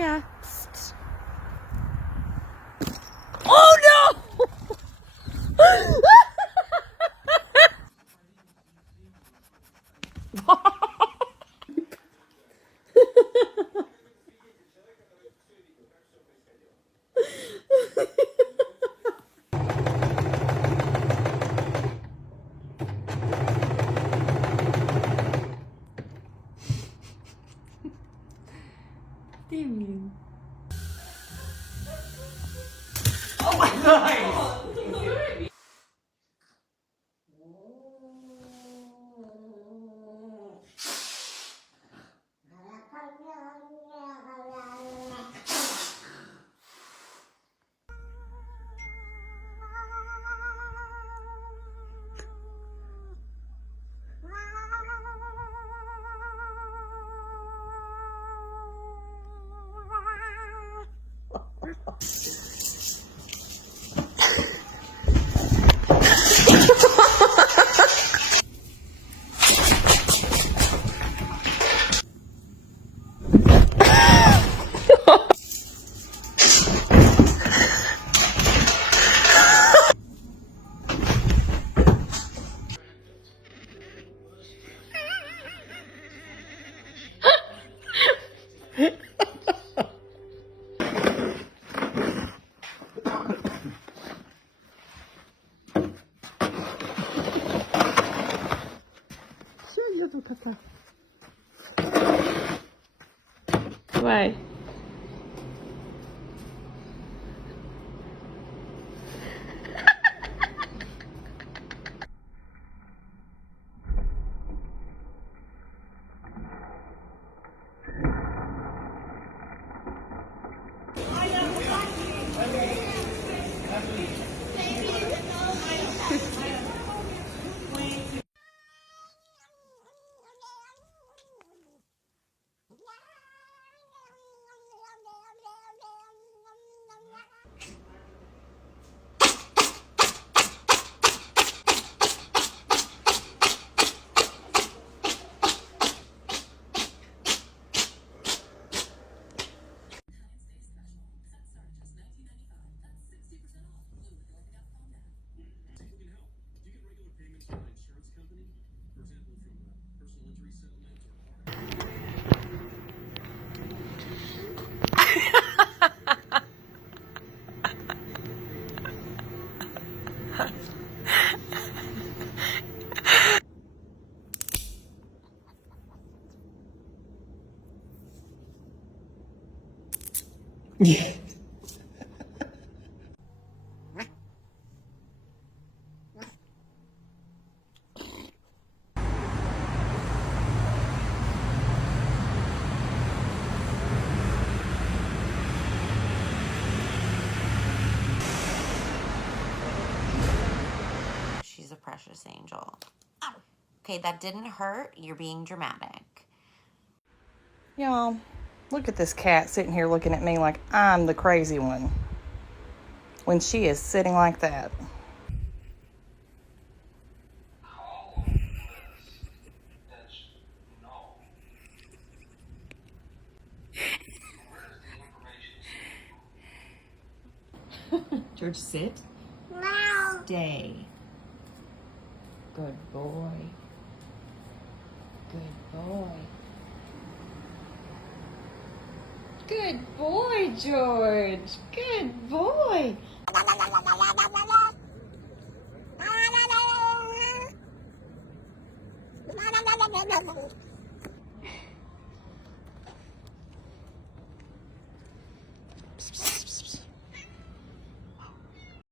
Victoria. Psst. Oh no! Damien. Oh my God! Why? Yeah. She's a precious angel. Okay, that didn't hurt. You're being dramatic. Y'all, look at this cat sitting here looking at me like I'm the crazy one when she is sitting like that. George, sit. No. Stay. Good boy. Good boy. Good boy, George. Good boy.